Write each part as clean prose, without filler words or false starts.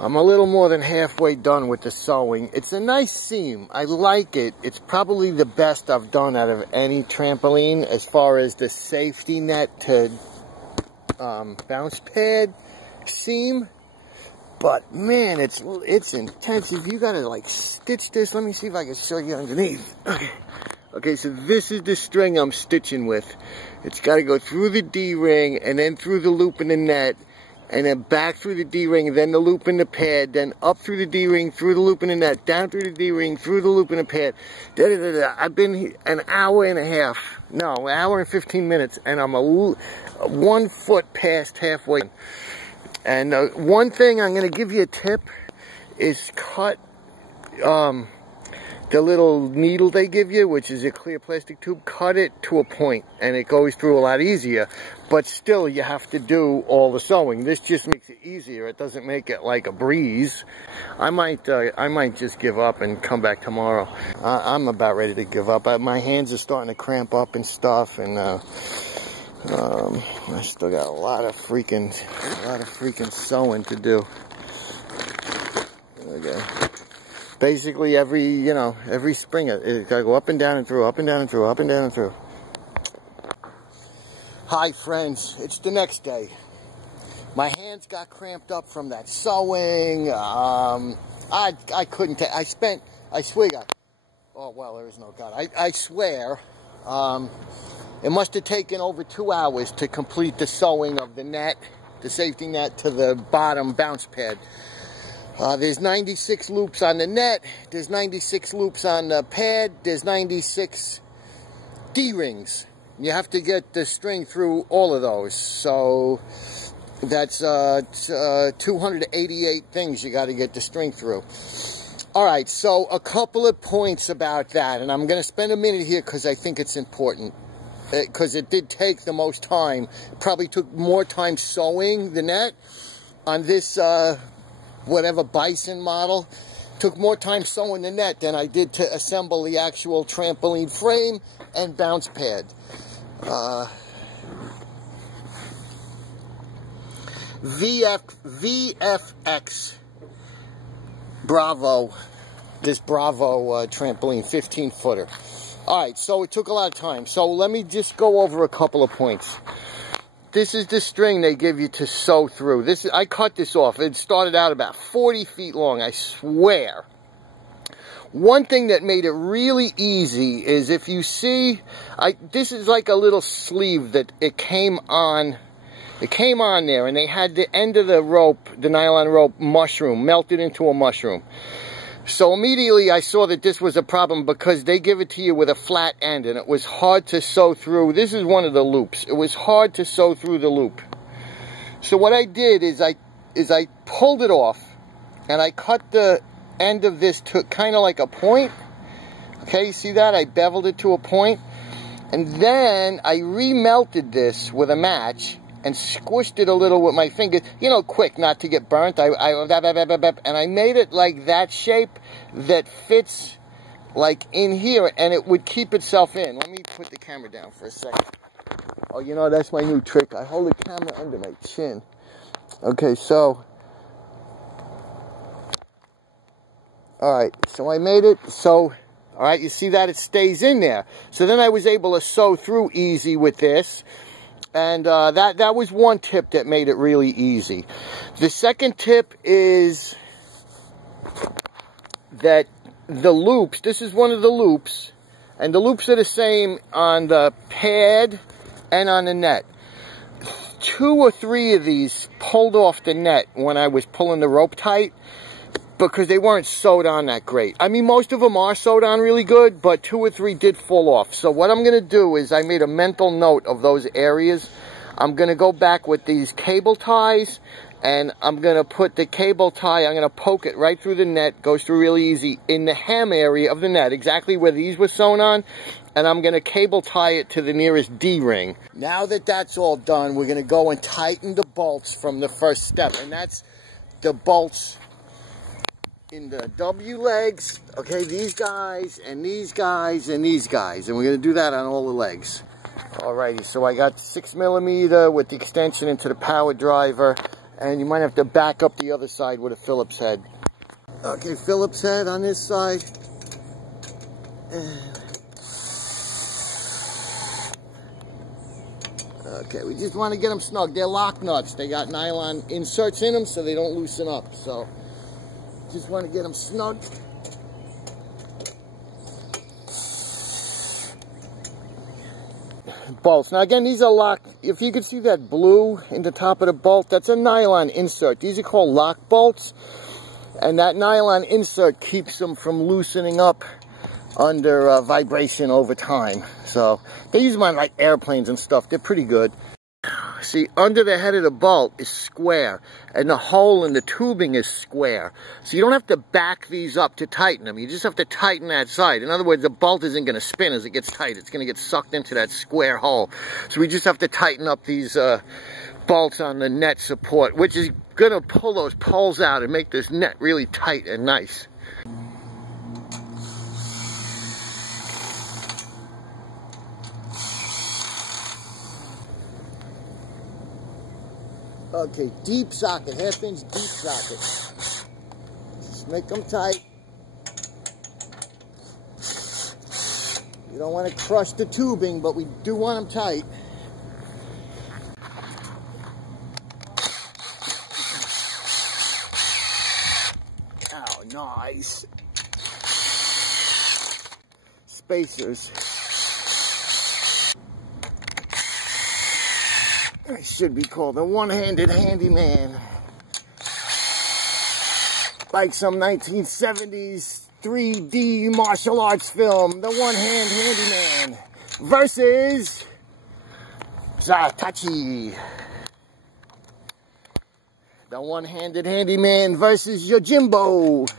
I'm a little more than halfway done with the sewing. It's a nice seam. I like it. It's probably the best I've done out of any trampoline as far as the safety net to bounce pad seam. But man, it's intensive. You gotta like stitch this. Let me see if I can show you underneath. Okay, so this is the string I'm stitching with. It's gotta go through the D-ring and then through the loop in the net, and then back through the D-ring, then the loop in the pad, then up through the D-ring, through the loop in the net, down through the D-ring, through the loop in the pad. I've been here an hour and a half, no, an hour and 15 minutes, and I'm 1 foot past halfway. And one thing I'm going to give you a tip is cut the little needle they give you, which is a clear plastic tube. Cut it to a point, and it goes through a lot easier. But still, you have to do all the sewing. This just makes it easier. It doesn't make it like a breeze. I might just give up and come back tomorrow. I'm about ready to give up. My hands are starting to cramp up and stuff, and I still got a lot of freaking sewing to do. Okay. Basically every spring it gotta go up and down and through, up and down and through, up and down and through. Hi friends, it's the next day. My hands got cramped up from that sewing. I couldn't take, I swear God, oh well, there is no God. I swear, it must have taken over 2 hours to complete the sewing of the net, the safety net to the bottom bounce pad. There's 96 loops on the net, there's 96 loops on the pad, there's 96 D-rings. You have to get the string through all of those, so that's 288 things you got to get the string through. Alright, so a couple of points about that, and I'm going to spend a minute here because I think it's important. Because it did take the most time. Probably took more time sewing the net on this whatever Bison model. Took more time sewing the net than I did to assemble the actual trampoline frame and bounce pad. VFX Bravo, this Bravo trampoline 15-footer. Alright, so it took a lot of time. So let me just go over a couple of points. This is the string they give you to sew through. I cut this off. It started out about 40 feet long, I swear. One thing that made it really easy is if you see, this is like a little sleeve that it came on there, and they had the end of the rope, the nylon rope, melted into a mushroom. So immediately I saw that this was a problem because they give it to you with a flat end, and it was hard to sew through. This is one of the loops. It was hard to sew through the loop. So what I did is I pulled it off, and I cut the end of this to kind of like a point. Okay, you see that? I beveled it to a point, and then I remelted this with a match and squished it a little with my fingers, quick, not to get burnt. And I made it like that shape that fits like in here, and it would keep itself in. Let me put the camera down for a second. Oh, that's my new trick. I hold the camera under my chin. Okay, so, alright, so I made it so, alright, you see that? It stays in there. So then I was able to sew through easy with this. And that was one tip that made it really easy. The second tip is that the loops, this is one of the loops, and the loops are the same on the pad and on the net. 2 or 3 of these pulled off the net when I was pulling the rope tight, because they weren't sewed on that great. I mean, most of them are sewed on really good, but 2 or 3 did fall off. So what I'm going to do is I made a mental note of those areas. I'm going to go back with these cable ties, and I'm going to put the cable tie, I'm going to poke it right through the net, goes through really easy, in the hem area of the net, exactly where these were sewn on, and I'm going to cable tie it to the nearest D-ring. Now that that's all done, we're going to go and tighten the bolts from the first step, and that's the bolts in the W legs, okay, these guys, and these guys, and these guys, and we're going to do that on all the legs. Alrighty, so I got 6mm with the extension into the power driver, And you might have to back up the other side with a Phillips head. Okay, Phillips head on this side. Okay, we just want to get them snug. They're lock nuts. They got nylon inserts in them so they don't loosen up. So, just want to get them snug. Bolts. Now again, these are lock. If you can see that blue in the top of the bolt, that's a nylon insert. These are called lock bolts. And that nylon insert keeps them from loosening up under vibration over time. So they use them on like airplanes and stuff. They're pretty good. See, under the head of the bolt is square, and the hole in the tubing is square. So you don't have to back these up to tighten them. You just have to tighten that side. In other words, the bolt isn't going to spin as it gets tight. It's going to get sucked into that square hole. So we just have to tighten up these bolts on the net support, which is going to pull those poles out and make this net really tight and nice. Okay, deep socket, half-inch deep socket. Just make them tight. You don't want to crush the tubing, but we do want them tight. Oh, nice. Spacers. I should be called a one-handed handyman. Like some 1970s 3D martial arts film, the one-hand handyman versus Zatachi. The one-handed handyman versus Yojimbo.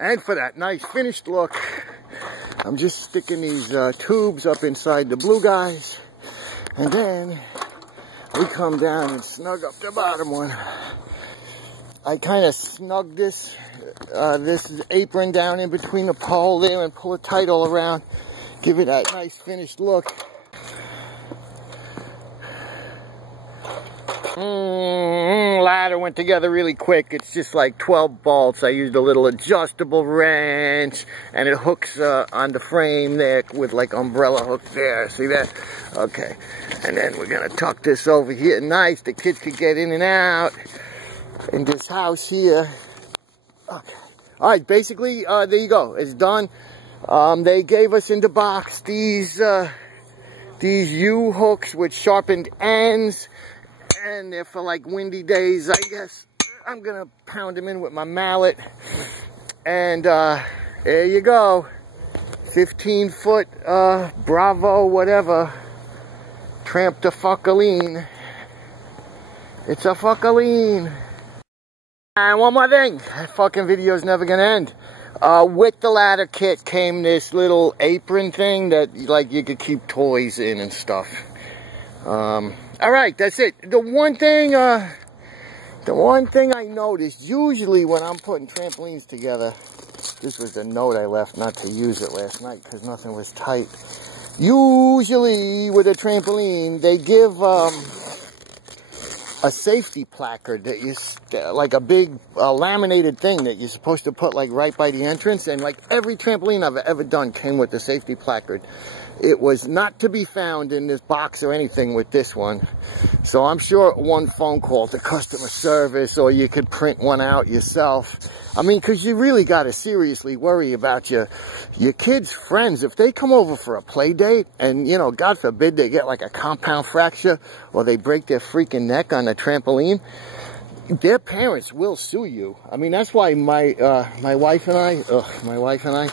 And for that nice finished look, I'm just sticking these tubes up inside the blue guys, and then we come down and snug up the bottom one. I kind of snug this apron down in between the pole there and pull it tight all around, give it that nice finished look. Ladder went together really quick. It's just like 12 bolts. I used a little adjustable wrench, and it hooks on the frame there with like umbrella hook there. See that? Okay. And then we're gonna tuck this over here nice. The kids could get in and out in this house here. Okay. All right. Basically, there you go. It's done. They gave us in the box these U-hooks with sharpened ends. And they're for like windy days, I guess. I'm gonna pound them in with my mallet. And there you go. 15-foot Bravo whatever. Trampoline. It's a fuckaline. And one more thing. That fucking video's never gonna end. With the ladder kit came this little apron thing that like you could keep toys in and stuff. Alright, that's it. The one thing I noticed, usually when I'm putting trampolines together, this was the note I left not to use it last night because nothing was tight. Usually with a trampoline, they give a safety placard that you, like a big laminated thing that you're supposed to put like right by the entrance, and like every trampoline I've ever done came with the safety placard. It was not to be found in this box or anything with this one. So I'm sure one phone call to customer service, or you could print one out yourself. I mean, because you really got to seriously worry about your kids' friends. If they come over for a play date and, you know, God forbid they get like a compound fracture or they break their freaking neck on a trampoline, their parents will sue you. I mean, that's why my wife and I,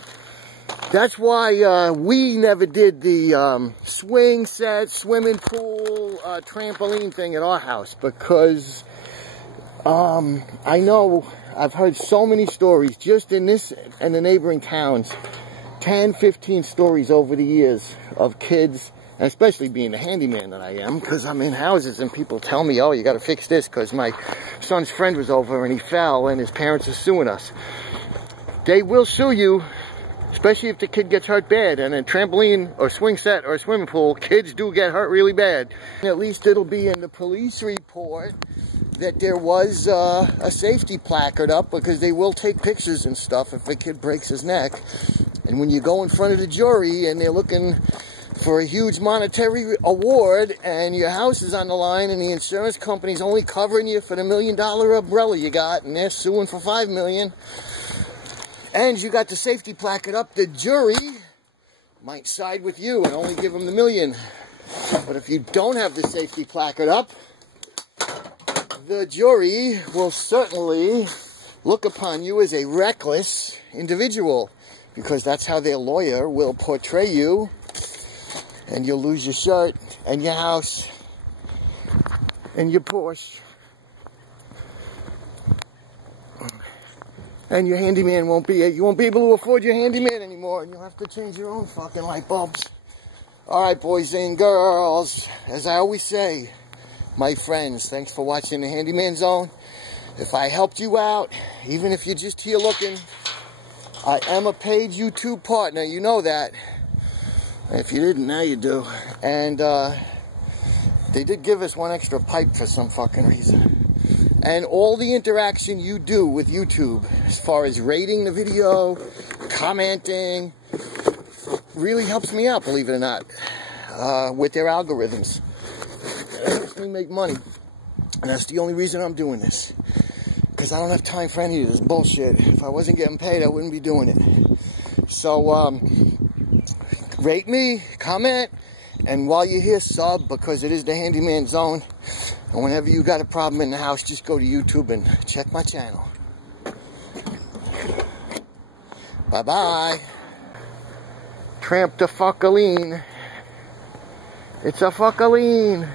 that's why we never did the swing set, swimming pool, trampoline thing at our house, because I know I've heard so many stories just in this and the neighboring towns, 10, 15 stories over the years of kids, and especially being the handyman that I am, because I'm in houses and people tell me, oh, you got to fix this because my son's friend was over and he fell and his parents are suing us. They will sue you. Especially if the kid gets hurt bad. And a trampoline or swing set or a swimming pool, kids do get hurt really bad. At least it'll be in the police report that there was a safety placard up, because they will take pictures and stuff if a kid breaks his neck. And when you go in front of the jury and they're looking for a huge monetary award and your house is on the line and the insurance company's only covering you for the $1 million umbrella you got, and they're suing for $5 million, and you got the safety placard up, the jury might side with you and only give them the $1 million. But if you don't have the safety placard up, the jury will certainly look upon you as a reckless individual, because that's how their lawyer will portray you, and you'll lose your shirt and your house and your Porsche, and your handyman won't be, you won't be able to afford your handyman anymore, and you'll have to change your own fucking light bulbs. Alright, boys and girls, as I always say, my friends, thanks for watching the Handyman Zone. If I helped you out, even if you're just here looking, I am a paid YouTube partner, you know that. If you didn't, now you do. And they did give us one extra pipe for some fucking reason. And all the interaction you do with YouTube, as far as rating the video, commenting, really helps me out, believe it or not, with their algorithms. It helps me make money. And that's the only reason I'm doing this. Because I don't have time for any of this bullshit. If I wasn't getting paid, I wouldn't be doing it. So, rate me, comment, and while you're here, sub, because it is the Handyman Zone. And whenever you got a problem in the house, just go to YouTube and check my channel. Bye-bye. Tramp the fuckaline. It's a fuckaline.